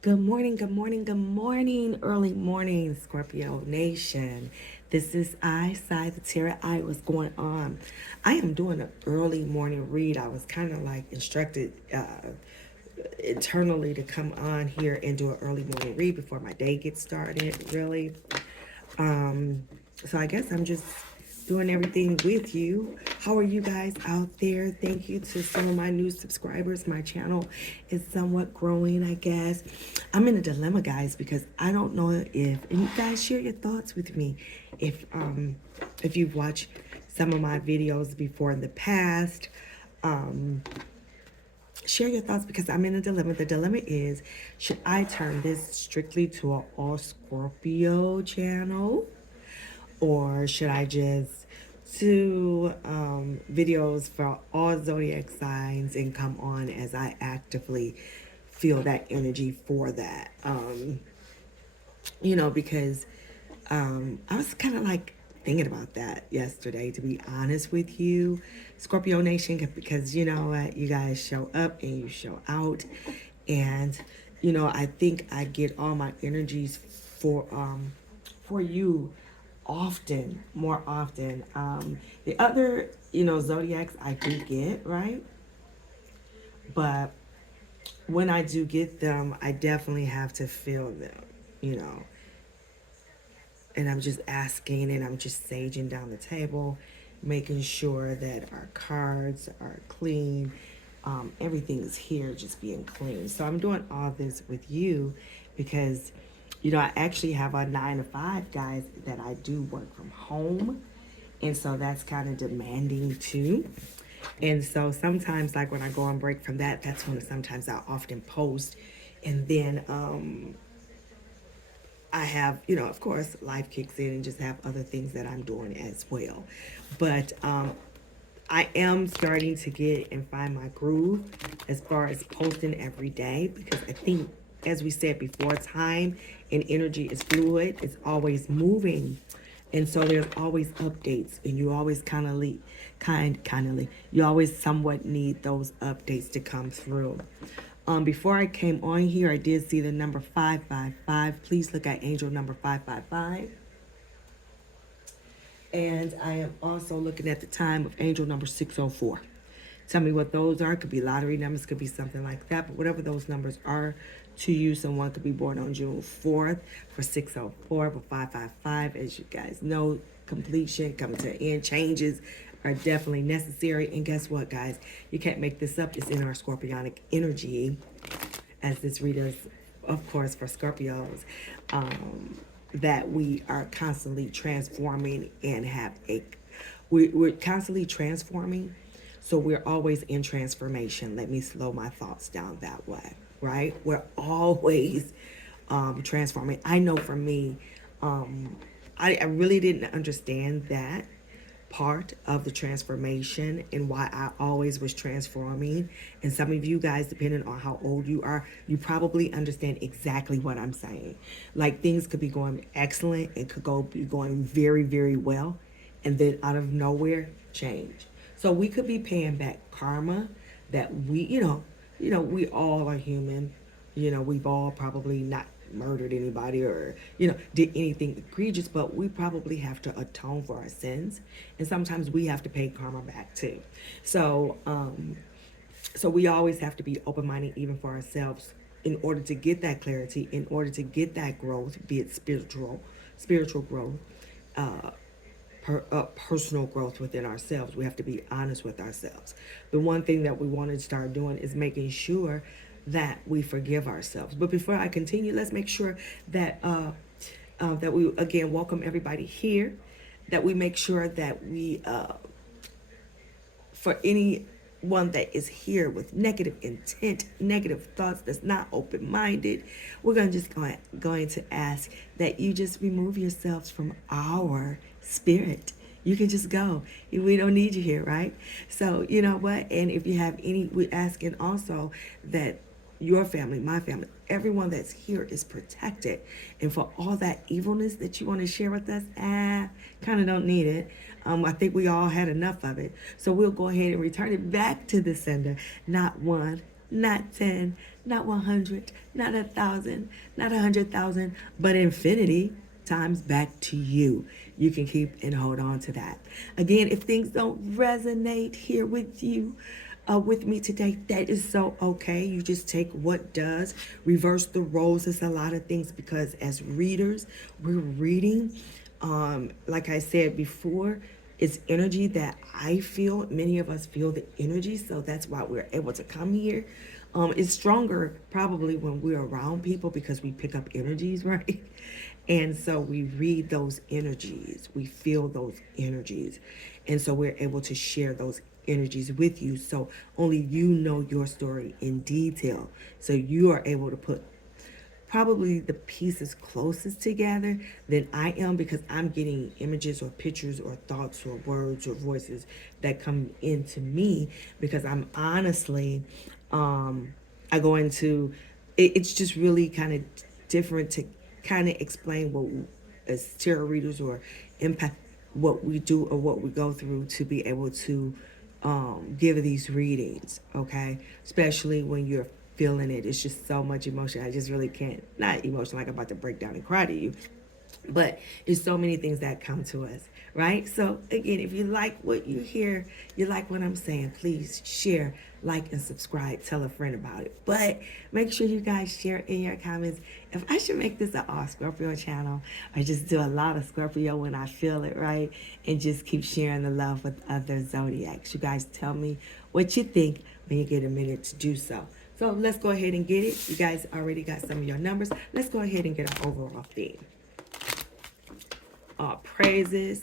Good morning, good morning, good morning, early morning, Scorpio Nation. This is the Terra I. What's going on? I am doing an early morning read. I was kind of like instructed internally to come on here and do an early morning read before my day gets started, really. Um, so I guess I'm just doing everything with you. How are you guys out there? Thank you to some of my new subscribers. My channel is somewhat growing, I guess. I'm in a dilemma, guys, because I don't know if, and you guys share your thoughts with me. If you've watched some of my videos before in the past, um, share your thoughts because I'm in a dilemma. The dilemma is, should I turn this strictly to an all Scorpio channel? Or should I just do videos for all zodiac signs and come on as I actively feel that energy for that? Because I was kind of like thinking about that yesterday, to be honest with you, Scorpio Nation, because you know what, you guys show up and you show out, and I think I get all my energies for you often, more often. The other, zodiacs I do get, right? But when I do get them, I definitely have to feel them, you know. And I'm just asking and I'm just saging down the table, making sure that our cards are clean. Everything is here just being clean. So I'm doing all this with you because, I actually have a 9 to 5, guys, that I do work from home. And so that's kind of demanding too. And so sometimes, like when I go on break from that, that's when sometimes I often post. And then I have, of course, life kicks in and just have other things that I'm doing as well. But I am starting to get and find my groove as far as posting every day because I think, as we said before, time and energy is fluid, it's always moving. And so there's always updates, and you always you always somewhat need those updates to come through. Before I came on here, I did see the number 555. Please look at angel number 555. And I am also looking at the time of angel number 604. Tell me what those are. Could be lottery numbers, could be something like that. But whatever those numbers are to you, someone could be born on June 4th for 604, but 555, as you guys know, completion, coming to an end, changes are definitely necessary. And guess what, guys? You can't make this up. It's in our scorpionic energy, as this reader's, of course, for Scorpios. That we are constantly transforming and we're constantly transforming, so we're always in transformation. Let me slow my thoughts down that way, right? We're always transforming. I know for me, I really didn't understand that part of the transformation and why I always was transforming. And some of you guys, depending on how old you are, you probably understand exactly what I'm saying. Like things could be going excellent and could be going very, very well, and then out of nowhere, change. So we could be paying back karma that we all are human. We've all probably not murdered anybody or did anything egregious, but we probably have to atone for our sins, and sometimes we have to pay karma back too. So we always have to be open-minded even for ourselves in order to get that clarity, in order to get that growth, be it spiritual growth, personal growth within ourselves. We have to be honest with ourselves. The one thing that we want to start doing is making sure that we forgive ourselves. But before I continue, let's make sure that we again welcome everybody here. That we make sure that we for anyone that is here with negative intent, negative thoughts, that's not open-minded, we're going to ask that you just remove yourselves from our spirit. You can just go. We don't need you here, right? So you know what? And if you have any, we're asking also that your family, my family, everyone that's here is protected. And for all that evilness that you want to share with us, kind of don't need it. I think we all had enough of it. So we'll go ahead and return it back to the sender. Not one, not 10, not 100, not 1,000, not 100,000, but infinity times back to you. You can keep and hold on to that. Again, if things don't resonate here with you, with me today, that is so okay. You just take what does, reverse the roles. It's a lot of things because as readers, we're reading. Like I said before, it's energy that I feel. Many of us feel the energy, so that's why we're able to come here. It's stronger probably when we're around people because we pick up energies, right? And so we read those energies, we feel those energies, and so we're able to share those energies with you. So only you know your story in detail. So you are able to put probably the pieces closest together than I am because I'm getting images or pictures or thoughts or words or voices that come into me because I'm honestly, I go into it's just really kind of different to kind of explain what as tarot readers or impact what we do or what we go through to be able to give these readings, okay? Especially when you're feeling it. It's just so much emotion. I just really can't, not emotion like I'm about to break down and cry to you, but it's so many things that come to us, right? So again, if you like what you hear, you like what I'm saying, please share, like, and subscribe. Tell a friend about it. But make sure you guys share in your comments if I should make this an all Scorpio channel or just do a lot of Scorpio when I feel it, right? And just keep sharing the love with other zodiacs. You guys tell me what you think when you get a minute to do so. So let's go ahead and get it. You guys already got some of your numbers. Let's go ahead and get our overall theme. Praises.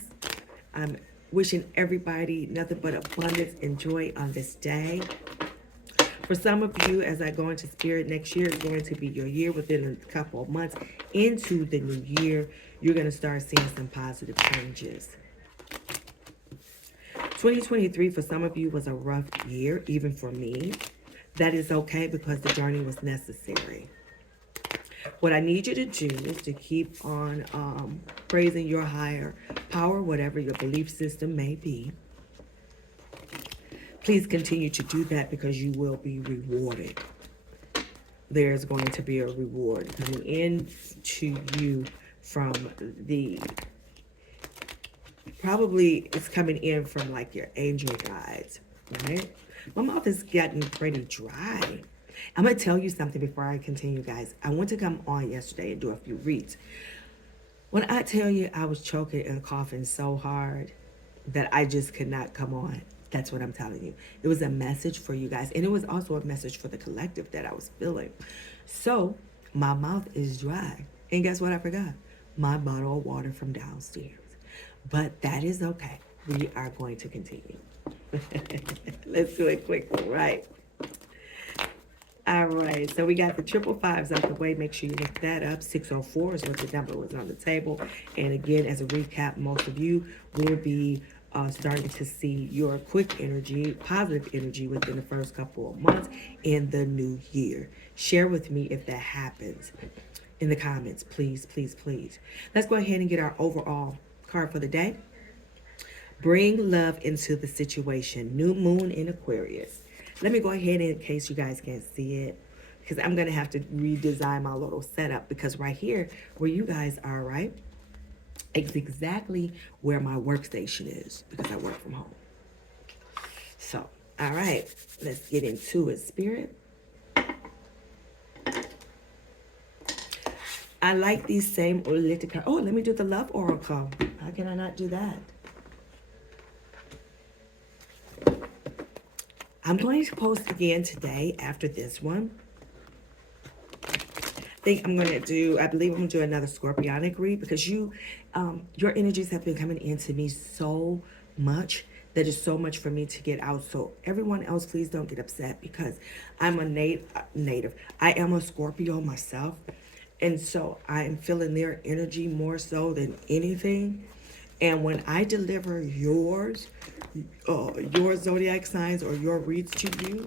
I'm wishing everybody nothing but abundance and joy on this day. For some of you, as I go into spirit, next year is going to be your year. Within a couple of months into the new year, you're going to start seeing some positive changes. 2023 for some of you was a rough year, even for me. That is okay because the journey was necessary. What I need you to do is to keep on praising your higher power, whatever your belief system may be. Please continue to do that because you will be rewarded. There's going to be a reward coming in to you from the, probably it's coming in from like your angel guides, right? My mouth is getting pretty dry. I'm going to tell you something before I continue, guys. I went to come on yesterday and do a few reads. When I tell you I was choking and coughing so hard that I just could not come on, that's what I'm telling you. It was a message for you guys. And it was also a message for the collective that I was feeling. So my mouth is dry. And guess what I forgot? My bottle of water from downstairs. But that is okay. We are going to continue. Let's do it quickly, right? All right, so we got the triple fives out the way. Make sure you look that up. 604 is what the number was on the table. And again, as a recap, most of you will be starting to see your quick energy, positive energy within the first couple of months in the new year. Share with me if that happens in the comments, please, please, please. Let's go ahead and get our overall card for the day. Bring love into the situation. New moon in Aquarius. Let me go ahead in case you guys can't see it, because I'm going to have to redesign my little setup, because right here where you guys are, right, it's exactly where my workstation is because I work from home. So, all right, let's get into it, Spirit. I like these same elliptic cards. Oh, let me do the love oracle. How can I not do that? I'm going to post again today after this one. I think I'm going to do, I believe I'm going to do another Scorpionic read, because your energies have been coming into me so much that is so much for me to get out. So everyone else, please don't get upset, because I'm a native. I am a Scorpio myself. And so I'm feeling their energy more so than anything. And when I deliver your zodiac signs or your reads to you,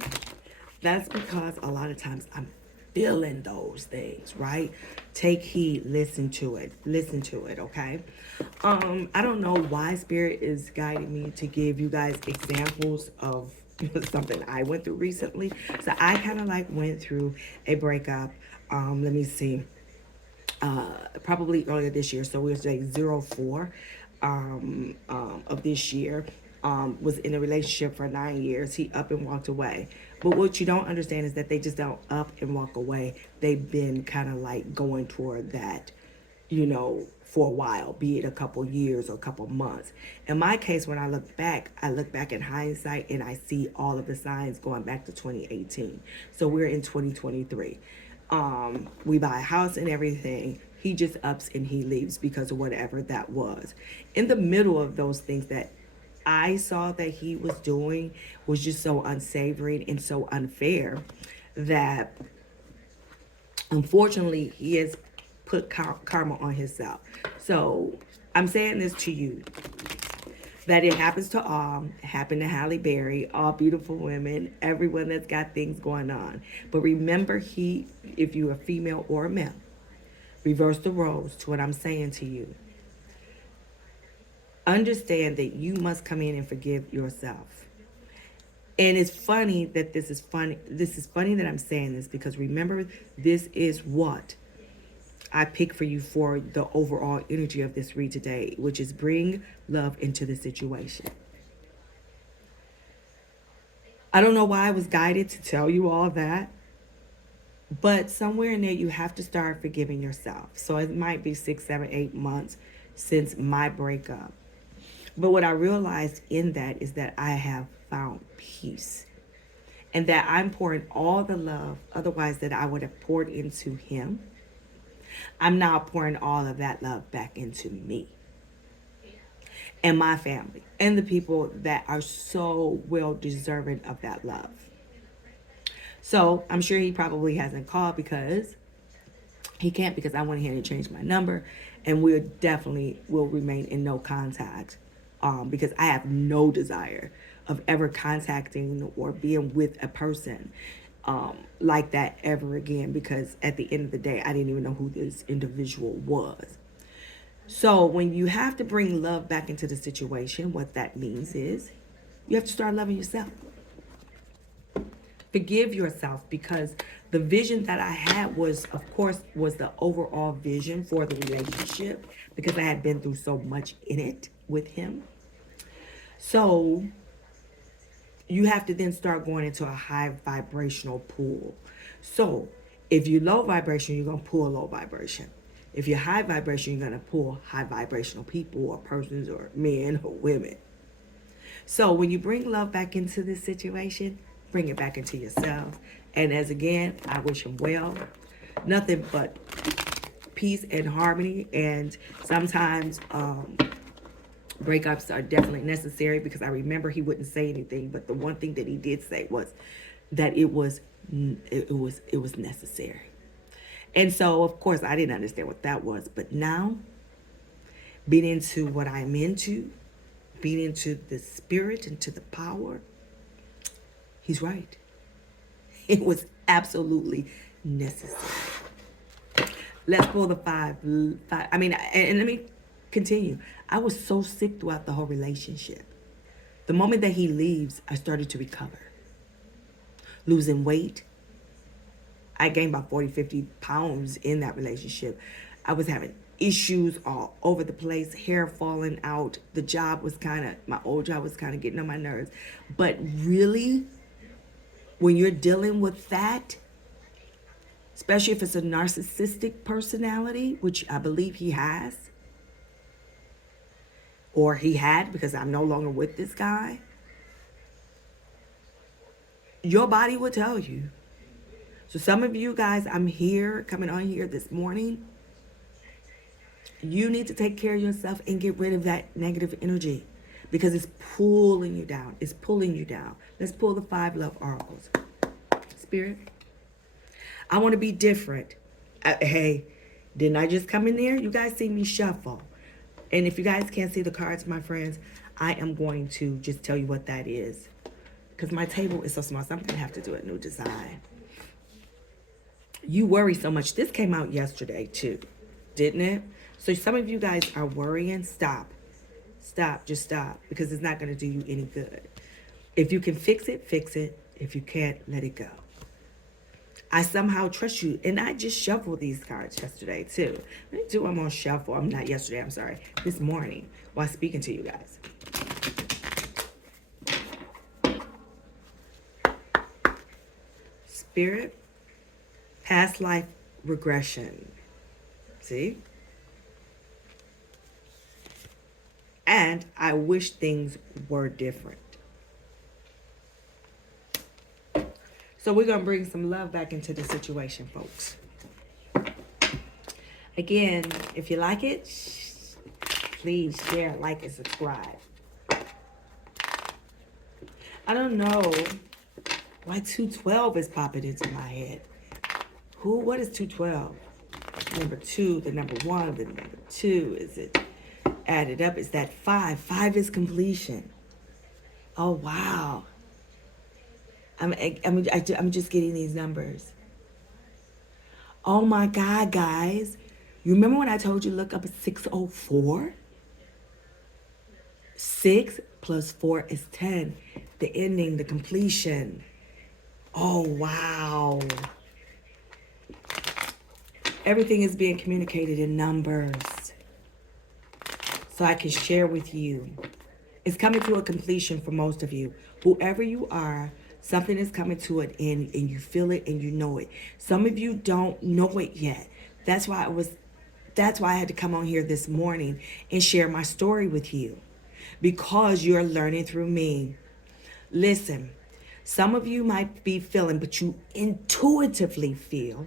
that's because a lot of times I'm feeling those things, right? Take heed, listen to it, okay? I don't know why Spirit is guiding me to give you guys examples of It was something I went through recently. So I kind of like went through a breakup. Let me see. Probably earlier this year. So we were like 04 of this year. Was in a relationship for 9 years. He up and walked away. But what you don't understand is that they just don't up and walk away. They've been kind of like going toward that, for a while, be it a couple years or a couple months. In my case, when I look back in hindsight and I see all of the signs going back to 2018. So we're in 2023. We buy a house and everything. He just ups and he leaves because of whatever that was. In the middle of those things that I saw that he was doing was just so unsavory and so unfair that unfortunately he has put karma on himself. So I'm saying this to you, that it happens to all. It happened to Halle Berry, all beautiful women, everyone that's got things going on. But remember, if you're a female or a male, reverse the roles to what I'm saying to you. Understand that you must come in and forgive yourself. And it's funny that this is funny. This is funny that I'm saying this because remember, this is what I pick for you for the overall energy of this read today, which is bring love into the situation. I don't know why I was guided to tell you all that, but somewhere in there you have to start forgiving yourself. So it might be 6, 7, 8 months since my breakup. But what I realized in that is that I have found peace. And that I'm pouring all the love, otherwise that I would have poured into him. I'm now pouring all of that love back into me. And my family. And the people that are so well deserving of that love. So I'm sure he probably hasn't called because he can't, because I went ahead and changed my number. And we definitely will remain in no contact. Because I have no desire of ever contacting or being with a person like that ever again, because at the end of the day, I didn't even know who this individual was. So when you have to bring love back into the situation, what that means is you have to start loving yourself. Forgive yourself, because the vision that I had was, of course, was the overall vision for the relationship, because I had been through so much in it with him. So you have to then start going into a high vibrational pool. So if you're low vibration, you're going to pull low vibration. If you're high vibration, you're going to pull high vibrational people or persons or men or women. So when you bring love back into this situation, bring it back into yourself. And as again, I wish him well. Nothing but peace and harmony. And sometimes breakups are definitely necessary, because I remember he wouldn't say anything, but the one thing that he did say was that it was necessary. And so of course I didn't understand what that was, but now being into what I'm into, being into the spirit, into the power, he's right. It was absolutely necessary. Let's pull the five. And let me continue. I was so sick throughout the whole relationship. The moment that he leaves, I started to recover. Losing weight. I gained about 40, 50 pounds in that relationship. I was having issues all over the place, hair falling out. My old job was kind of getting on my nerves. But really, when you're dealing with that, especially if it's a narcissistic personality, which I believe he has, or he had, because I'm no longer with this guy, your body will tell you. So some of you guys, coming on here this morning, you need to take care of yourself and get rid of that negative energy, because it's pulling you down. It's pulling you down. Let's pull the 5 love oracles. Spirit, I want to be different. Hey, didn't I just come in there? You guys see me shuffle. And if you guys can't see the cards, my friends, I am going to just tell you what that is, because my table is so small, so I'm going to have to do a new design. You worry so much. This came out yesterday too, didn't it? So some of you guys are worrying. Stop. Just stop, because it's not going to do you any good. If you can fix it, fix it. If you can't, let it go. I somehow trust you. And I just shuffled these cards yesterday, too. Let me do them on shuffle. I'm not yesterday, I'm sorry. This morning while speaking to you guys. Spirit, past life regression. See? And I wish things were different. So we're going to bring some love back into the situation, folks. Again, if you like it, please share, like, and subscribe. I don't know why 212 is popping into my head. What is 212? Number 2, the number 1, the number 2. Is it added up? Is that 5? 5 is completion. Oh, wow. I'm just getting these numbers. Oh my God, guys. You remember when I told you look up 604? 6 plus 4 is 10. The ending, the completion. Oh, wow. Everything is being communicated in numbers. So I can share with you. It's coming to a completion for most of you. Whoever you are, something is coming to an end and you feel it and you know it. Some of you don't know it yet. That's why I had to come on here this morning and share my story with you. Because you're learning through me. Listen, some of you might be feeling, but you intuitively feel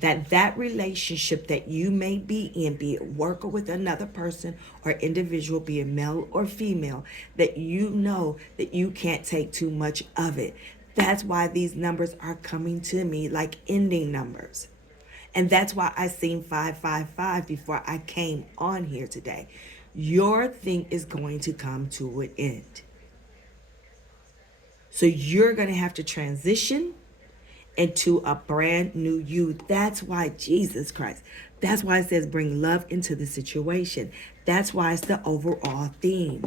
that relationship that you may be in, be it work or with another person or individual, be it male or female, that you know that you can't take too much of it. That's why these numbers are coming to me like ending numbers. And that's why I seen 555 before I came on here today. Your thing is going to come to an end. So you're going to have to transition into a brand new you. That's why Jesus Christ. That's why it says bring love into the situation. That's why it's the overall theme.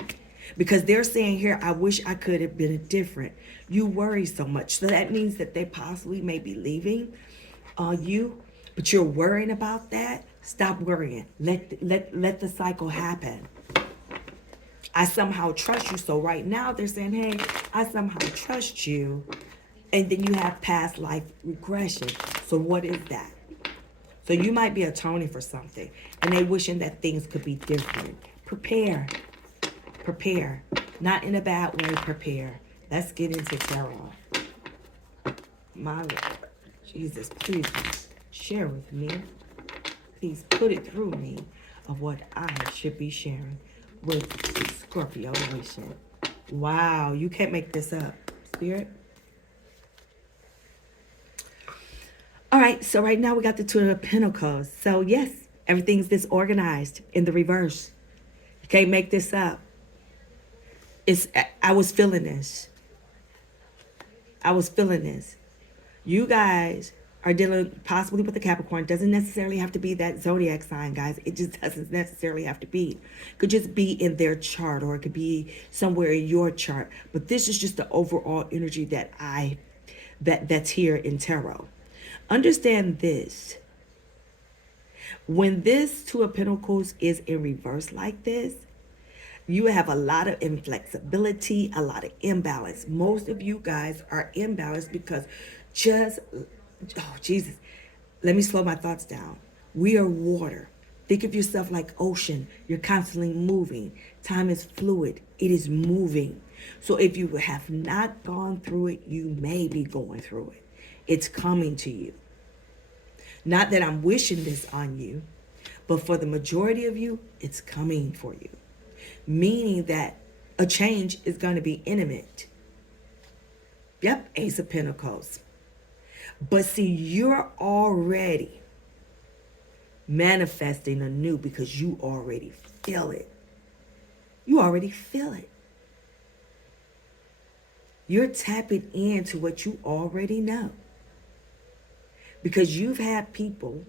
Because they're saying here, I wish I could have been different. You worry so much. So that means that they possibly may be leaving you, but you're worrying about that. Stop worrying. Let the cycle happen. I somehow trust you. So right now they're saying, hey, I somehow trust you. And then you have past life regression. So what is that? So you might be atoning for something. And they wishing that things could be different. Prepare. Prepare. Not in a bad way, prepare. Let's get into tarot. My Lord. Jesus, please share with me. Please put it through me of what I should be sharing with Scorpio Nation. Wow, you can't make this up. Spirit. All right, so right now we got the Two of Pentacles. So yes, everything's disorganized in the reverse. You can't make this up. I was feeling this. You guys are dealing possibly with the Capricorn. Doesn't necessarily have to be that zodiac sign, guys. It just doesn't necessarily have to be. Could just be in their chart, or it could be somewhere in your chart. But this is just the overall energy that's here in tarot. Understand this. When this Two of Pentacles is in reverse like this, you have a lot of inflexibility, a lot of imbalance. Most of you guys are imbalanced because oh, Jesus. Let me slow my thoughts down. We are water. Think of yourself like ocean. You're constantly moving. Time is fluid. It is moving. So if you have not gone through it, you may be going through it. It's coming to you. Not that I'm wishing this on you, but for the majority of you, it's coming for you. Meaning that a change is going to be imminent. Yep, Ace of Pentacles. But see, you're already manifesting anew because you already feel it. You already feel it. You're tapping into what you already know. Because you have people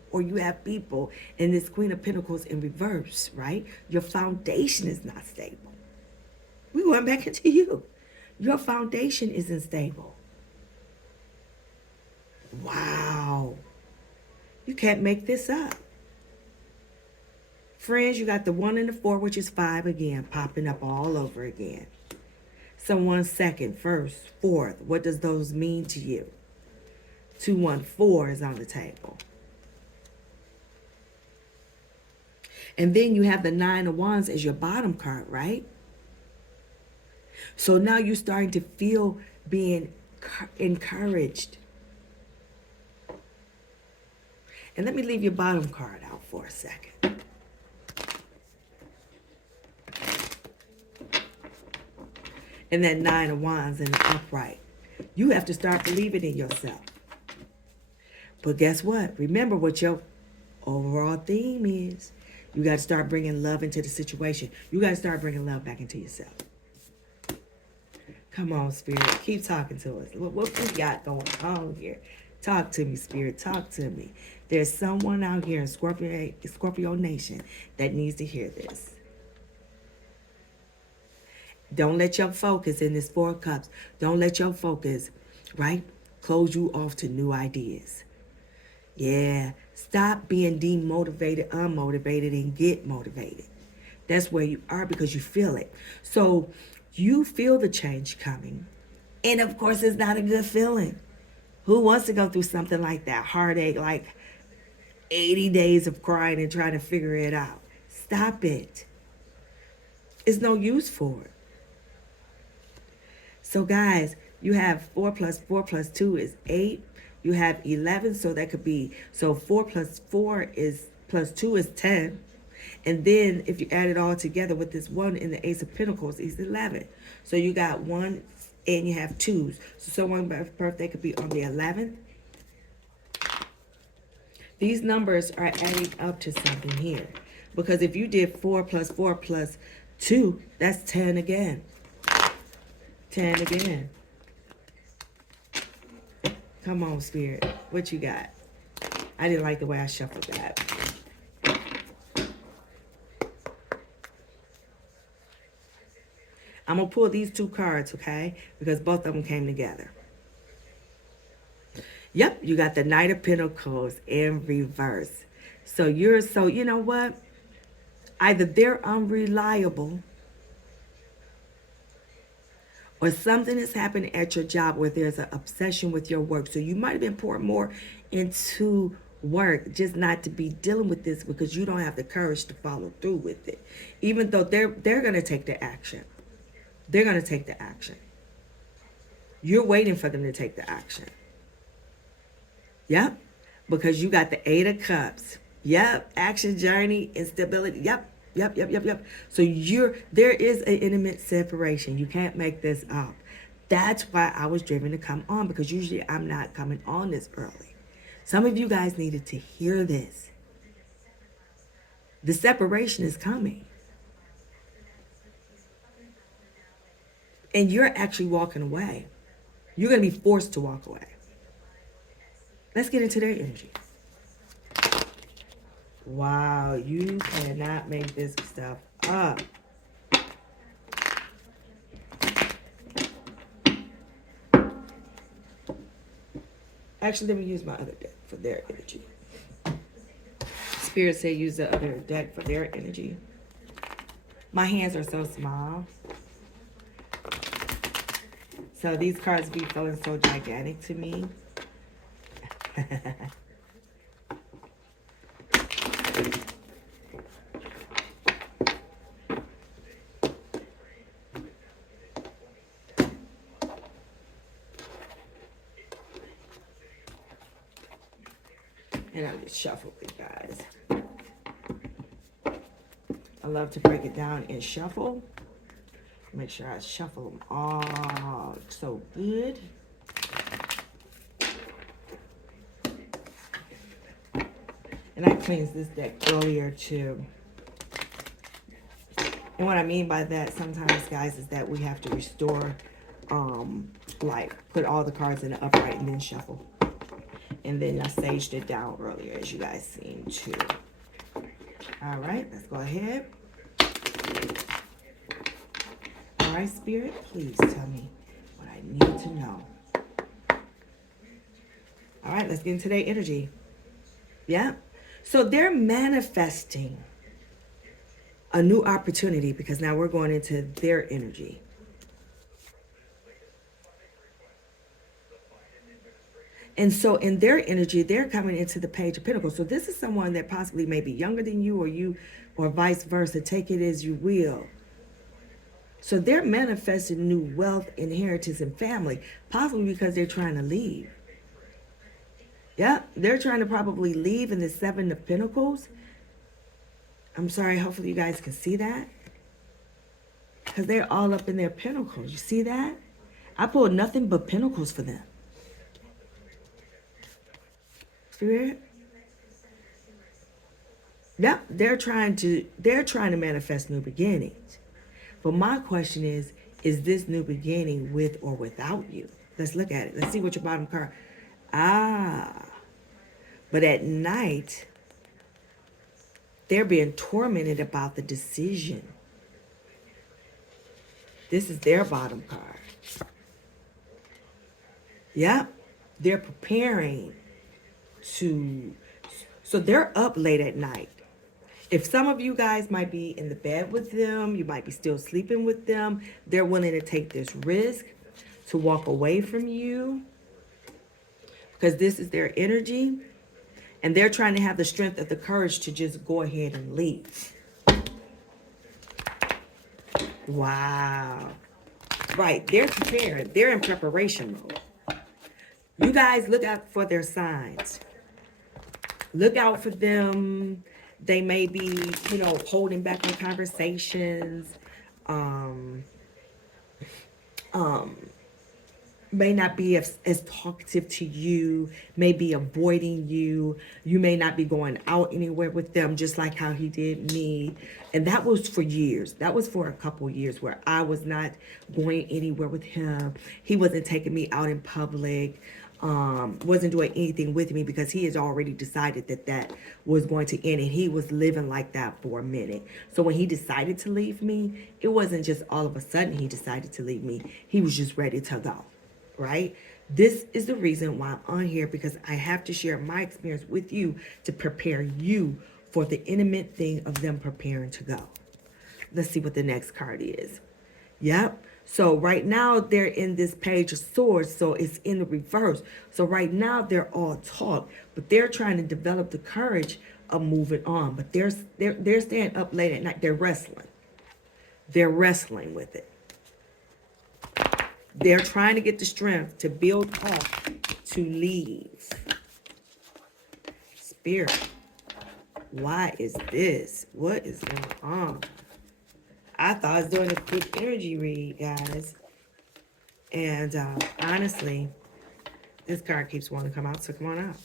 in this Queen of Pentacles in reverse, right? Your foundation is not stable. We're going back into you. Your foundation isn't stable. Wow. You can't make this up. Friends, you got the 1 and the 4, which is 5 again, popping up all over again. Someone second, first, fourth. What does those mean to you? 2, 1, 4 is on the table. And then you have the 9 of Wands as your bottom card, right? So now you're starting to feel being encouraged. And let me leave your bottom card out for a second. And that 9 of Wands in the upright. You have to start believing in yourself. But guess what? Remember what your overall theme is. You got to start bringing love into the situation. You got to start bringing love back into yourself. Come on, Spirit. Keep talking to us. What we got going on here? Talk to me, Spirit. Talk to me. There's someone out here in Scorpio Nation that needs to hear this. Don't let your focus in this 4 of Cups. Don't let your focus, right, close you off to new ideas. Yeah. Stop being demotivated, unmotivated, and get motivated. That's where you are because you feel it. So you feel the change coming. And of course, it's not a good feeling. Who wants to go through something like that? Heartache, like 80 days of crying and trying to figure it out. Stop it. It's no use for it. So guys, you have 4 plus 4 plus 2 is 8. You have 11, so that could be, so 4 plus 4 is, plus 2 is 10. And then if you add it all together with this 1 in the Ace of Pentacles, is 11. So you got 1 and you have 2s. So someone's birthday could be on the 11th. These numbers are adding up to something here. Because if you did 4 plus 4 plus 2, that's 10 again. 10 again. Come on, Spirit. What you got? I didn't like the way I shuffled that. I'm going to pull these 2 cards, okay? Because both of them came together. Yep, you got the Knight of Pentacles in reverse. So you know what? Either they're unreliable or something has happened at your job where there's an obsession with your work. So you might have been pouring more into work, just not to be dealing with this because you don't have the courage to follow through with it. Even though they're going to take the action. They're going to take the action. You're waiting for them to take the action. Yep. Because you got the 8 of Cups. Yep. Action, journey, instability. Yep. So there is an intimate separation. You can't make this up. That's why I was driven to come on, because usually I'm not coming on this early. Some of you guys needed to hear this. The separation is coming. And you're actually walking away. You're going to be forced to walk away. Let's get into their energy. Wow, you cannot make this stuff up. Actually, let me use my other deck for their energy. Spirit said use the other deck for their energy. My hands are so small. So these cards be feeling so gigantic to me. And I'm just shuffling it, guys. I love to break it down and shuffle. Make sure I shuffle them all so good. And I cleansed this deck earlier too. And what I mean by that sometimes, guys, is that we have to restore, like put all the cards in the upright and then shuffle. And then I saged it down earlier, as you guys seen too. All right, let's go ahead. All right, Spirit, please tell me need to know. All right, let's get into their energy. Yeah. So they're manifesting a new opportunity because now we're going into their energy. And so in their energy, they're coming into the Page of Pentacles. So this is someone that possibly may be younger than you, or vice versa. Take it as you will. So they're manifesting new wealth, inheritance, and family, possibly because they're trying to leave. Yeah, they're trying to probably leave in the Seven of Pentacles. I'm sorry, hopefully you guys can see that. Because they're all up in their pentacles. You see that? I pulled nothing but pentacles for them. Spirit? Yep, they're trying to manifest new beginnings. But my question is this new beginning with or without you? Let's look at it. Let's see what your bottom card. But at night, they're being tormented about the decision. This is their bottom card. Yep, they're preparing to, so they're up late at night. If some of you guys might be in the bed with them, you might be still sleeping with them, they're willing to take this risk to walk away from you because this is their energy. And they're trying to have the strength of the courage to just go ahead and leave. Wow. Right, they're prepared. They're in preparation mode. You guys look out for their signs. Look out for them. They may be, holding back on conversations. May not be as talkative to you, may be avoiding you. You may not be going out anywhere with them, just like how he did me. And that was for years. That was for a couple years where I was not going anywhere with him. He wasn't taking me out in public, wasn't doing anything with me because he has already decided that was going to end, and he was living like that for a minute. So when he decided to leave me, it wasn't just all of a sudden he decided to leave me. He was just ready to go. Right? This is the reason why I'm on here, because I have to share my experience with you to prepare you for the imminent thing of them preparing to go. Let's see what the next card is. Yep. So right now they're in this Page of Swords, so it's in the reverse. So right now they're all talk, but they're trying to develop the courage of moving on. But they're staying up late at night. They're wrestling. They're wrestling with it. They're trying to get the strength to build up to leave. Spirit, why is this? What is going on? I thought I was doing a quick energy read, guys. And honestly, this card keeps wanting to come out, so come on out.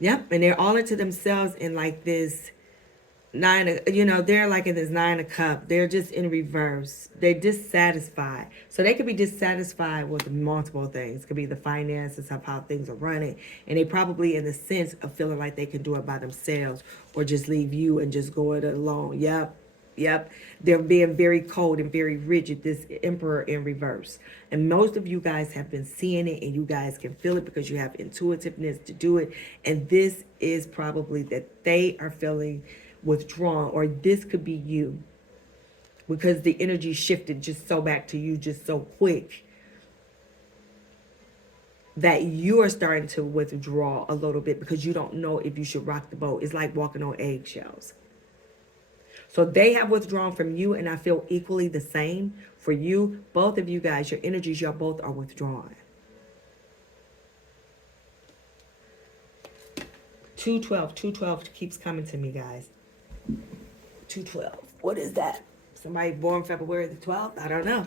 Yep, and they're all into themselves in like this they're like in this Nine of Cups. They're just in reverse. They're dissatisfied. So they could be dissatisfied with multiple things. It could be the finances of how things are running. And they probably in the sense of feeling like they can do it by themselves or just leave you and just go it alone. Yep. They're being very cold and very rigid, this Emperor in reverse. And most of you guys have been seeing it, and you guys can feel it because you have intuitiveness to do it. And this is probably that they are feeling withdrawn, or this could be you because the energy shifted just so back to you just so quick that you are starting to withdraw a little bit because you don't know if you should rock the boat. It's like walking on eggshells. So they have withdrawn from you, and I feel equally the same for you. Both of you guys, your energies, y'all both are withdrawn. 212 keeps coming to me, guys. 212. What is that? Somebody born February the 12th? I don't know.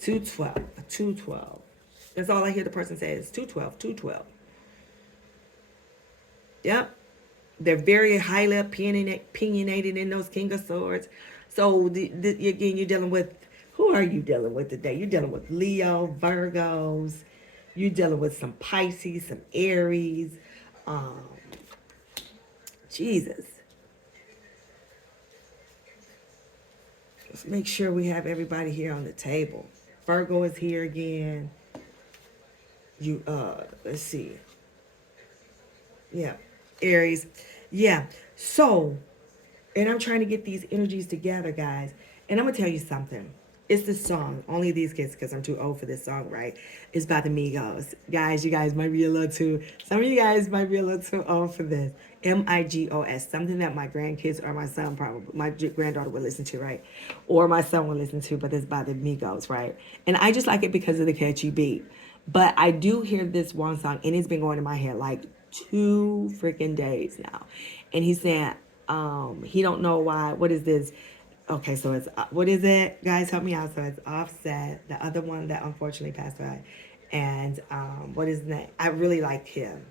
212. That's all I hear the person say is 212. Yep. They're very highly opinionated in those King of Swords. So again, you're dealing with, who are you dealing with today? You're dealing with Leo, Virgos. You're dealing with some Pisces, some Aries. Jesus. Let's make sure we have everybody here on the table. Virgo is here again. Let's see. Yeah. Aries. Yeah. So, and I'm trying to get these energies together, guys. And I'm gonna tell you something. It's the song. Only these kids, because I'm too old for this song, right? It's by the Migos. Guys, you guys might be a little too, some of you guys might be a little too old for this. Migos. Something that my grandkids or my son probably, my granddaughter would listen to, right? Or my son would listen to, but it's by the Migos, right? And I just like it because of the catchy beat. But I do hear this one song, and it's been going in my head like 2 freaking days now. And he's saying, he don't know why. What is this? Okay, so it's what is it, guys? Help me out. So it's Offset, the other one that unfortunately passed away, and what is that? I really like him,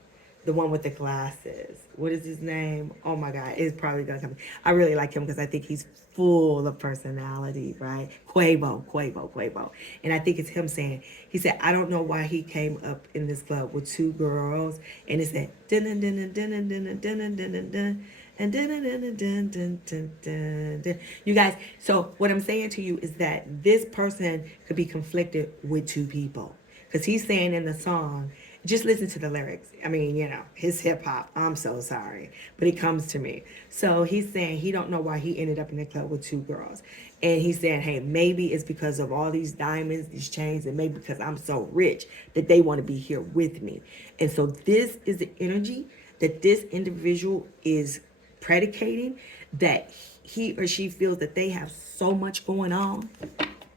the one with the glasses. What is his name? Oh my God, it's probably gonna come. I really like him because I think he's full of personality, right? Quavo, and I think it's him saying. He said, I don't know why he came up in this club with two girls, and it said dun dun dun dun dun dun dun dun dun dun. And dun, dun, dun, dun, dun, dun, dun, dun, dun. You guys, so what I'm saying to you is that this person could be conflicted with two people. Because he's saying in the song, just listen to the lyrics. I mean, his hip hop. I'm so sorry. But it comes to me. So he's saying he don't know why he ended up in the club with two girls. And he's saying, hey, maybe it's because of all these diamonds, these chains, and maybe because I'm so rich that they want to be here with me. And so this is the energy that this individual is predicating, that he or she feels that they have so much going on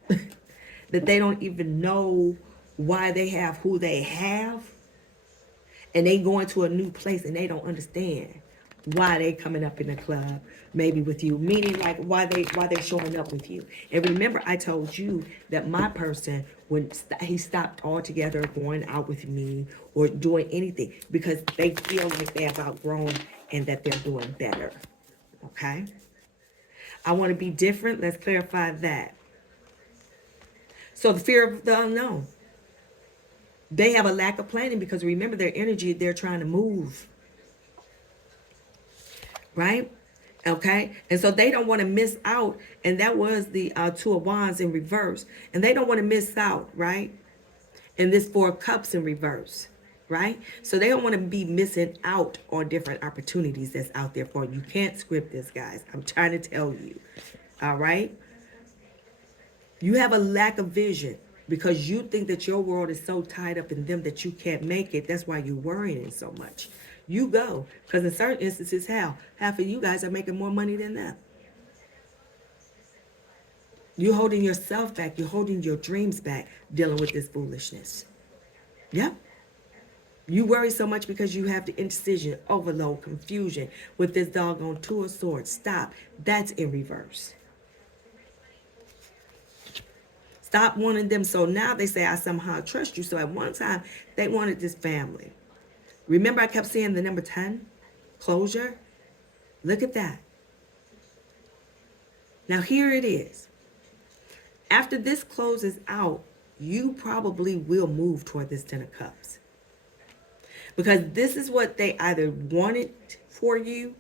that they don't even know why they have who they have, and they go into a new place and they don't understand why they coming up in the club maybe with you, meaning like why they're showing up with you. And remember, I told you that my person, when he stopped altogether going out with me or doing anything, because they feel like they have outgrown and that they're doing better. Okay? I want to be different. Let's clarify that. So the fear of the unknown. They have a lack of planning because remember their energy, they're trying to move. Right? Okay? And so they don't want to miss out. And that was the Two of Wands in reverse. And they don't want to miss out, right? And this Four of Cups in reverse. Right? So they don't want to be missing out on different opportunities that's out there for you. You can't script this, guys. I'm trying to tell you. All right? You have a lack of vision because you think that your world is so tied up in them that you can't make it. That's why you're worrying so much. You go. Because in certain instances, half of you guys are making more money than them. You're holding yourself back. You're holding your dreams back dealing with this foolishness. Yep. You worry so much because you have the indecision, overload, confusion with this doggone Two of Swords. Stop. That's in reverse. Stop wanting them. So now they say, I somehow trust you. So at one time, they wanted this family. Remember, I kept saying the number 10? Closure? Look at that. Now here it is. After this closes out, you probably will move toward this 10 of Cups. Because this is what they either wanted for you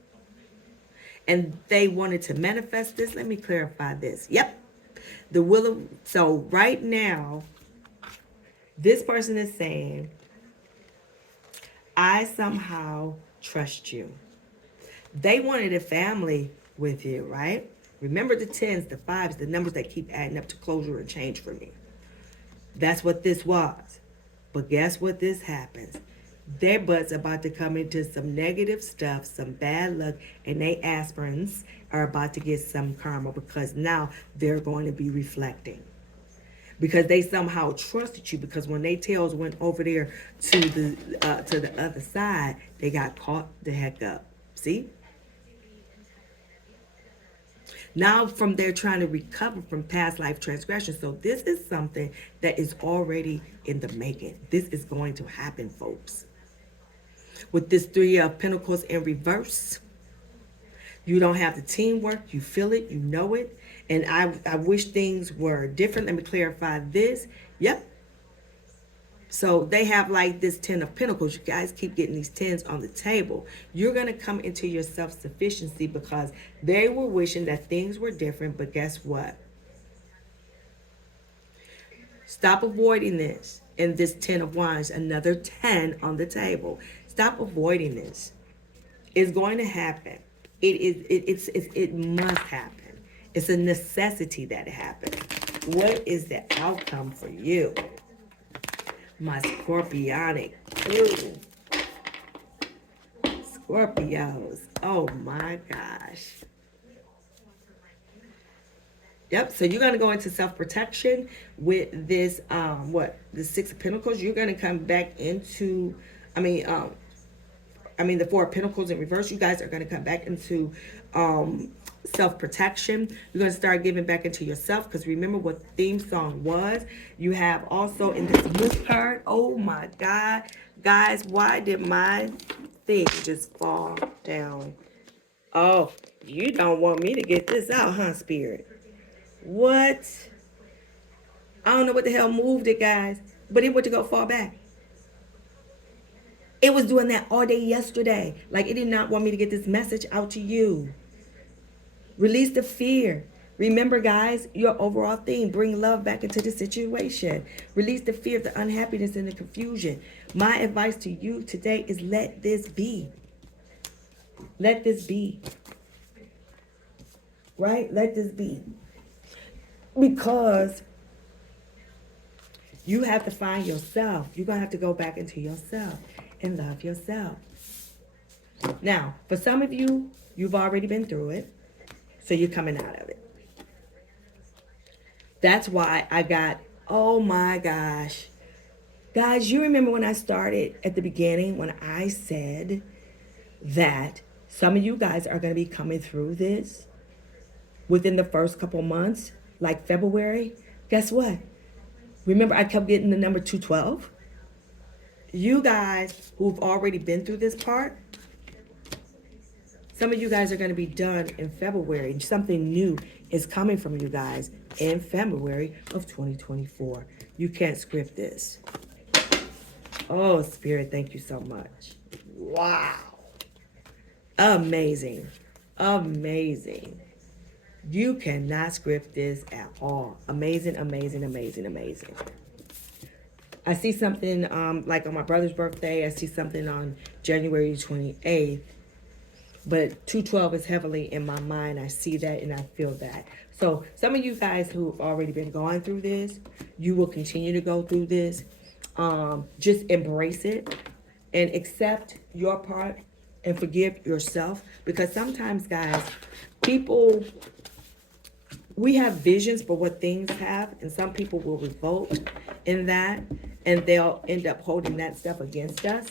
and they wanted to manifest this. Let me clarify this. Yep. The will of, so right now, this person is saying, I somehow trust you. They wanted a family with you, right? Remember the 10s, the 5s, the numbers that keep adding up to closure and change for me. That's what this was. But guess what this happens? Their butt's about to come into some negative stuff, some bad luck, and they aspirants are about to get some karma because now they're going to be reflecting. Because they somehow trusted you, because when they tails went over there to the other side, they got caught the heck up. See? Now from there trying to recover from past life transgression. So this is something that is already in the making. This is going to happen, folks. With this Three of Pentacles in reverse, you don't have the teamwork. You feel it. You know it. And I wish things were different. Let me clarify this. Yep. So they have like this 10 of Pentacles. You guys keep getting these 10s on the table. You're going to come into your self-sufficiency because they were wishing that things were different. But guess what? Stop avoiding this. And this 10 of Wands, another 10 on the table. Stop avoiding this. It's going to happen. It must happen. It's a necessity that it happens. What is the outcome for you? My Scorpionic. Ooh. Scorpios. Oh my gosh. Yep, so you're going to go into self-protection with this, the Six of Pentacles. You're going to come back into, the Four of Pentacles in reverse. You guys are going to come back into self-protection. You're going to start giving back into yourself, because remember what the theme song was. You have also in this Moon card, oh my God. Guys, why did my thing just fall down? Oh, you don't want me to get this out, huh, Spirit? What? I don't know what the hell moved it, guys, but it went to go fall back. It was doing that all day yesterday. Like, it did not want me to get this message out to you. Release the fear. Remember, guys, your overall theme, bring love back into the situation. Release the fear, the unhappiness, and the confusion. My advice to you today is let this be. Let this be. Right? Let this be. Because you have to find yourself. You're going to have to go back into yourself and love yourself. Now, for some of you, you've already been through it, so you're coming out of it. That's why I got, oh my gosh. Guys, you remember when I started at the beginning, when I said that some of you guys are going to be coming through this within the first couple months, like February? Guess what? Remember, I kept getting the number 212? You guys who've already been through this part, some of you guys are going to be done in February. Something new is coming from you guys in February of 2024. You can't script this. Oh, Spirit, thank you so much. Wow. Amazing. Amazing. You cannot script this at all. Amazing, amazing, amazing, amazing. I see something like on my brother's birthday. I see something on January 28th. But 212 is heavily in my mind. I see that and I feel that. So some of you guys who've already been going through this, you will continue to go through this. Just embrace it and accept your part and forgive yourself. Because sometimes, guys, people, we have visions for what things have, and some people will revolt in that, and they'll end up holding that stuff against us,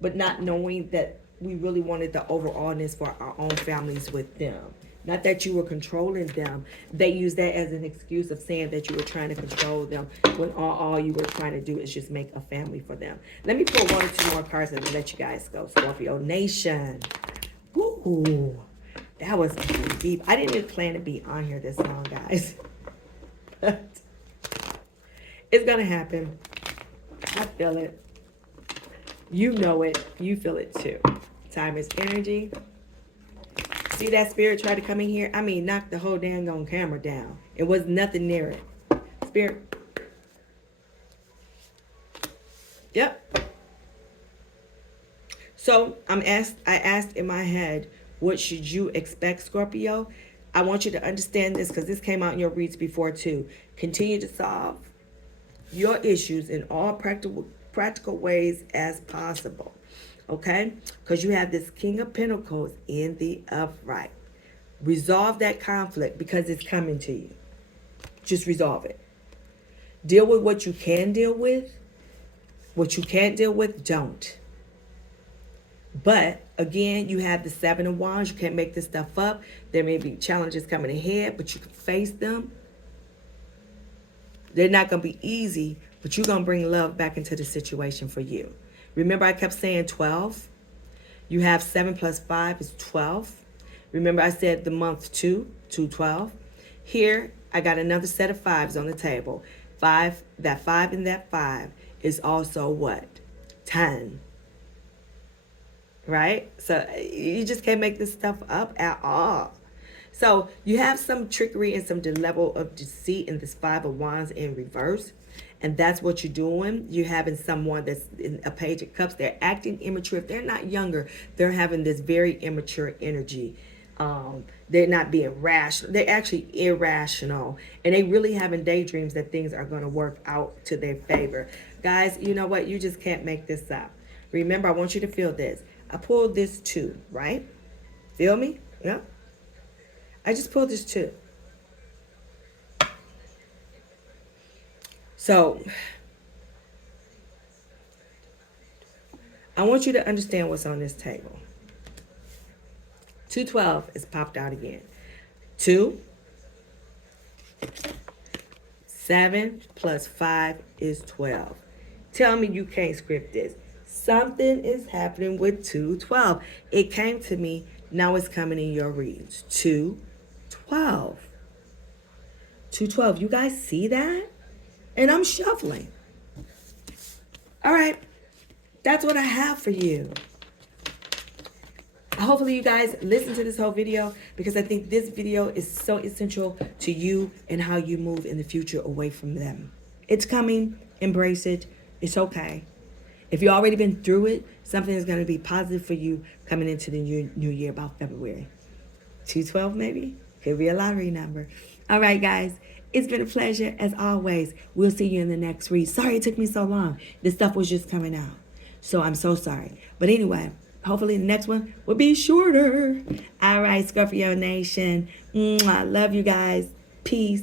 but not knowing that we really wanted the overallness for our own families with them. Not that you were controlling them. They use that as an excuse of saying that you were trying to control them, when all you were trying to do is just make a family for them. Let me pull 1 or 2 more cards and let you guys go. Scorpio Nation. Ooh, that was deep. I didn't even plan to be on here this long, guys. But it's going to happen. I feel it. You know it. You feel it too. Time is energy. See that Spirit try to come in here? I mean, knock the whole dang on camera down. It was nothing near it. Spirit. Yep. So I asked in my head, what should you expect, Scorpio? I want you to understand this, because this came out in your reads before too. Continue to solve your issues in all practical ways as possible. Okay? Because you have this King of Pentacles in the upright. Resolve that conflict, because it's coming to you. Just resolve it. Deal with what you can deal with. What you can't deal with, don't. But again, you have the 7 of Wands. You can't make this stuff up. There may be challenges coming ahead, but you can face them. They're not going to be easy, but you're going to bring love back into the situation for you. Remember, I kept saying 12. You have 7 plus 5 is 12. Remember, I said the month 2/12. Here, I got another set of 5s on the table. 5, that 5 and that 5 is also what? 10. Right? So you just can't make this stuff up at all. So you have some trickery and some level of deceit in this 5 of Wands in reverse. And that's what you're doing. You're having someone that's in a Page of Cups. They're acting immature. If they're not younger, they're having this very immature energy. They're not being rational. They're actually irrational. And they really having daydreams that things are going to work out to their favor. Guys, you know what? You just can't make this up. Remember, I want you to feel this. I pulled this too, right? Feel me? Yeah. I just pulled this too. So I want you to understand what's on this table. 212 is popped out again. 2, 7 plus 5 is 12. Tell me you can't script this. Something is happening with 212. It came to me. Now it's coming in your reads. 212. 212. You guys see that? And I'm shuffling. All right. That's what I have for you. Hopefully you guys listen to this whole video, because I think this video is so essential to you and how you move in the future away from them. It's coming. Embrace it. It's okay. If you've already been through it, something is going to be positive for you coming into the new year about February. 212 maybe? Could be a lottery number. All right, guys. It's been a pleasure as always. We'll see you in the next read. Sorry it took me so long. This stuff was just coming out. So I'm so sorry. But anyway, hopefully the next one will be shorter. All right, Scorpio Nation. I love you guys. Peace.